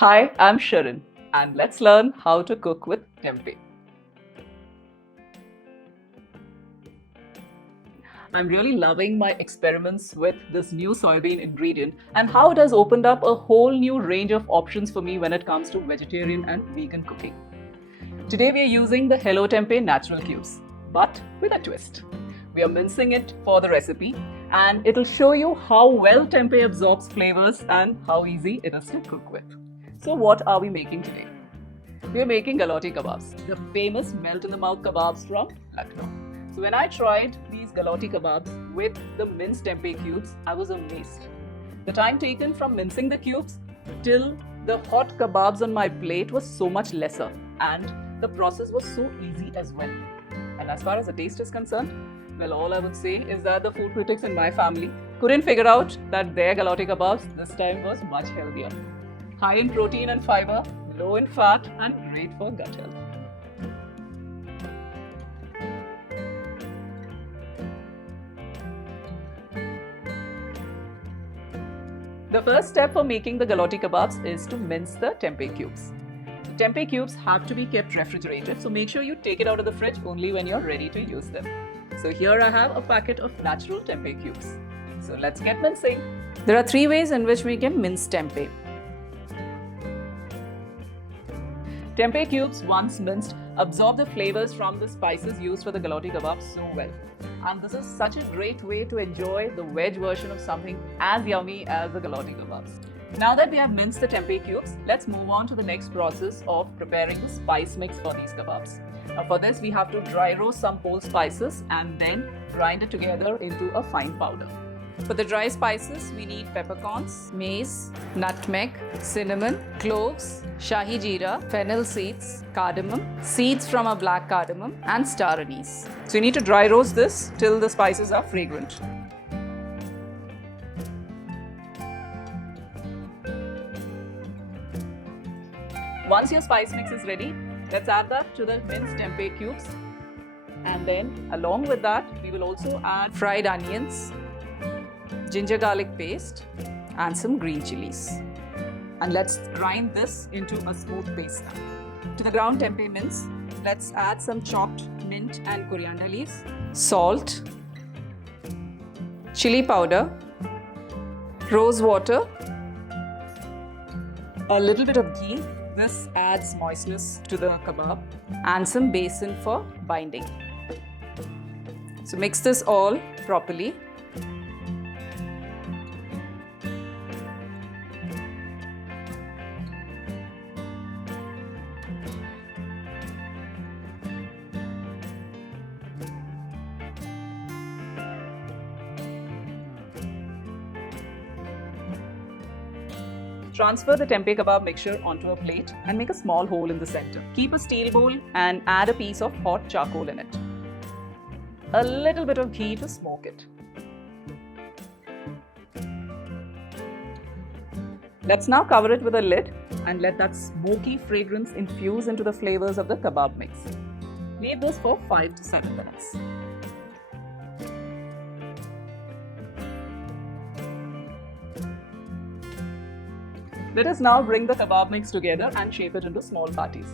Hi, I'm Sharan, and let's learn how to cook with tempeh. I'm really loving my experiments with this new soybean ingredient and how it has opened up a whole new range of options for me when it comes to vegetarian and vegan cooking. Today we are using the Hello Tempeh natural cubes, but with a twist. We are mincing it for the recipe and it'll show you how well tempeh absorbs flavors and how easy it is to cook with. So what are we making today? We are making Galouti Kebabs, the famous melt-in-the-mouth kebabs from Lucknow. So when I tried these Galouti Kebabs with the minced tempeh cubes, I was amazed. The time taken from mincing the cubes till the hot kebabs on my plate was so much lesser, and the process was so easy as well. And as far as the taste is concerned, well, all I would say is that the food critics in my family couldn't figure out that their Galouti Kebabs this time was much healthier. High in protein and fiber, low in fat, and great for gut health. The first step for making the Galouti Kebabs is to mince the tempeh cubes. The tempeh cubes have to be kept refrigerated, so make sure you take it out of the fridge only when you're ready to use them. So here I have a packet of natural tempeh cubes. So let's get mincing. There are 3 ways in which we can mince tempeh. Tempeh cubes, once minced, absorb the flavors from the spices used for the Galouti Kebab so well. And this is such a great way to enjoy the veg version of something as yummy as the Galouti Kebabs. Now that we have minced the tempeh cubes, let's move on to the next process of preparing the spice mix for these kebabs. Now for this, we have to dry roast some whole spices and then grind it together into a fine powder. For the dry spices, we need peppercorns, mace, nutmeg, cinnamon, cloves, Shahi Jeera, fennel seeds, cardamom, seeds from a black cardamom, and star anise. So you need to dry roast this till the spices are fragrant. Once your spice mix is ready, let's add that to the minced tempeh cubes. And then along with that, we will also add fried onions, ginger garlic paste, and some green chilies. And let's grind this into a smooth paste now. To the ground tempeh mince, let's add some chopped mint and coriander leaves, salt, chilli powder, rose water, a little bit of ghee. This adds moistness to the kebab, and some besan for binding. So mix this all properly. Transfer the tempeh kebab mixture onto a plate and make a small hole in the center. Keep a steel bowl and add a piece of hot charcoal in it. A little bit of ghee to smoke it. Let's now cover it with a lid and let that smoky fragrance infuse into the flavors of the kebab mix. Leave this for 5 to 7 minutes. Let us now bring the kebab mix together and shape it into small patties.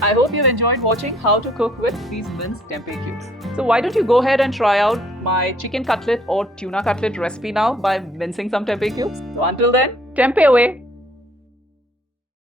I hope you've enjoyed watching how to cook with these minced tempeh cubes. So why don't you go ahead and try out my chicken cutlet or tuna cutlet recipe now by mincing some tempeh cubes. So until then, tempeh away!